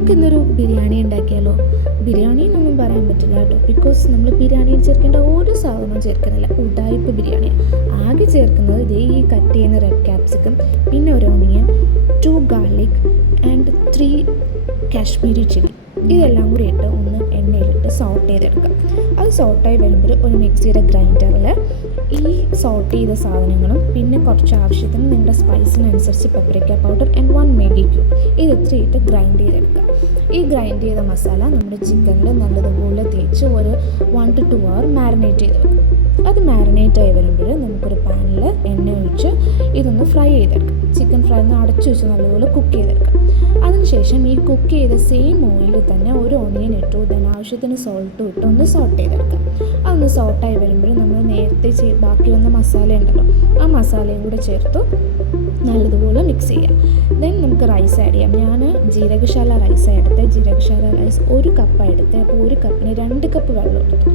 നമുക്കിന്നൊരു ബിരിയാണി ഉണ്ടാക്കിയാലോ? ബിരിയാണി എന്നൊന്നും പറയാൻ പറ്റില്ല കേട്ടോ, ബിക്കോസ് നമ്മൾ ബിരിയാണിയിൽ ചേർക്കേണ്ട ഒരു സാധനവും ചേർക്കുന്നില്ല. ഉഡായിപ്പ് ബിരിയാണി ആകെ ചേർക്കുന്നത് ഇതേ ഈ കട്ട് ചെയ്യുന്ന റെഡ് ക്യാപ്സിക്കം, പിന്നെ ഒരു onion, 2 garlic and 3 Kashmiri chilli. ഇതെല്ലാം കൂടി ഇട്ട് ഒന്ന് എണ്ണയിലിട്ട് സോട്ട് ചെയ്തെടുക്കാം. അത് സോട്ടായി വരുമ്പോൾ ഒരു മിക്സിയുടെ ഗ്രൈൻഡറിൽ ഈ സോട്ട് ചെയ്ത സാധനങ്ങളും പിന്നെ കുറച്ച് ആവശ്യത്തിന് നിങ്ങളുടെ സ്പൈസിനനുസരിച്ച് പെപ്പറിക്ക പൗഡർ ആൻഡ് 1 മാഗി ക്യൂബ് ഇത് ഇത്രയിട്ട് ഗ്രൈൻഡ് ചെയ്തെടുക്കുക. ഈ ഗ്രൈൻഡ് ചെയ്ത മസാല നമ്മുടെ ചിക്കനിൽ നല്ലതുപോലെ തേച്ച് ഒരു 1 to 2 hour മാരിനേറ്റ് ചെയ്ത് വെക്കും. അത് മാരിനേറ്റായി വരുമ്പോൾ നമുക്കൊരു പാനിൽ എണ്ണ ഒഴിച്ച് ഇതൊന്ന് ഫ്രൈ ചെയ്തെടുക്കാം. ചിക്കൻ ഫ്രൈ ഒന്ന് അടച്ചു വെച്ച് നല്ലതുപോലെ കുക്ക് ചെയ്തെടുക്കാം. അതിനുശേഷം ഈ കുക്ക് ചെയ്ത സെയിം ഓയിലിൽ തന്നെ ഒരു ഓണിയൻ ഇട്ടു, then ആവശ്യത്തിന് സോൾട്ടും ഇട്ട് ഒന്ന് സോട്ട് ചെയ്തെടുക്കാം. അതൊന്ന് സോട്ടായി വരുമ്പോൾ നമ്മൾ നേരത്തെ ബാക്കി വന്ന മസാല ഉണ്ടല്ലോ, ആ മസാലയും കൂടെ ചേർത്ത് നല്ലതുപോലെ മിക്സ് ചെയ്യാം. ദെൻ നമുക്ക് റൈസ് ആഡ് ചെയ്യാം. ഞാൻ ജീരകശാല റൈസാണ് എടുത്തത്. ജീരകശാല റൈസ് 1 കപ്പാണ് എടുത്തത്. അപ്പോൾ 1 കപ്പിന് 2 കപ്പ് വെള്ളം എടുത്തു.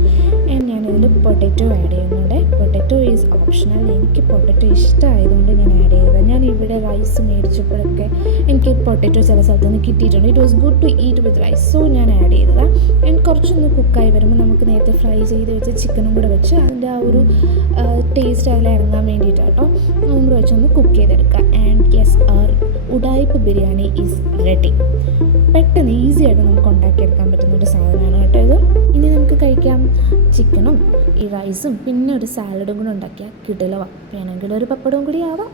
ഞാനിതിൽ പൊട്ടറ്റോ ആഡ് ചെയ്യുന്നുണ്ട്. Potato is optional. എനിക്ക് പൊട്ടറ്റോ ഇഷ്ടമായതുകൊണ്ട് ഞാൻ ആഡ് ചെയ്തത്. ഞാൻ ഇവിടെ റൈസ് മേടിച്ചപ്പോഴൊക്കെ എനിക്ക് പൊട്ടറ്റോ ചില സ്ഥലത്ത് നിന്ന് കിട്ടിയിട്ടുണ്ട്. It was good to eat with rice, so ഞാൻ ആഡ് ചെയ്തതാണ്. ആൻഡ് കുറച്ചൊന്ന് കുക്കായി വരുമ്പോൾ നമുക്ക് നേരത്തെ ഫ്രൈ ചെയ്ത് വെച്ച് ചിക്കനും കൂടെ വെച്ച് അതിൻ്റെ ആ ഒരു ടേസ്റ്റ് അതിൽ ഇറങ്ങാൻ വേണ്ടിയിട്ടാണ് കേട്ടോ. അതും കൂടെ വെച്ചൊന്ന് കുക്ക് ചെയ്തെടുക്കുക. ആൻഡ് യെസ്, അവർ ഉഡായിപ്പ് ബിരിയാണി ഈസ് റെഡി. പെട്ടെന്ന് ഈസി ആയിട്ട് നമുക്ക് ഉണ്ടാക്കിയെടുക്കാൻ പറ്റുന്നൊരു സാധനമാണ് കേട്ടോ ഇത്. ഇനി നമുക്ക് കഴിക്കാം. ചിക്കനും ഈ റൈസും പിന്നെ ഒരു സാലഡും കൂടെ ഉണ്ടാക്കിയാൽ കിടിലവാ. വേണമെങ്കിൽ ഒരു പപ്പടവും കൂടി ആവാം.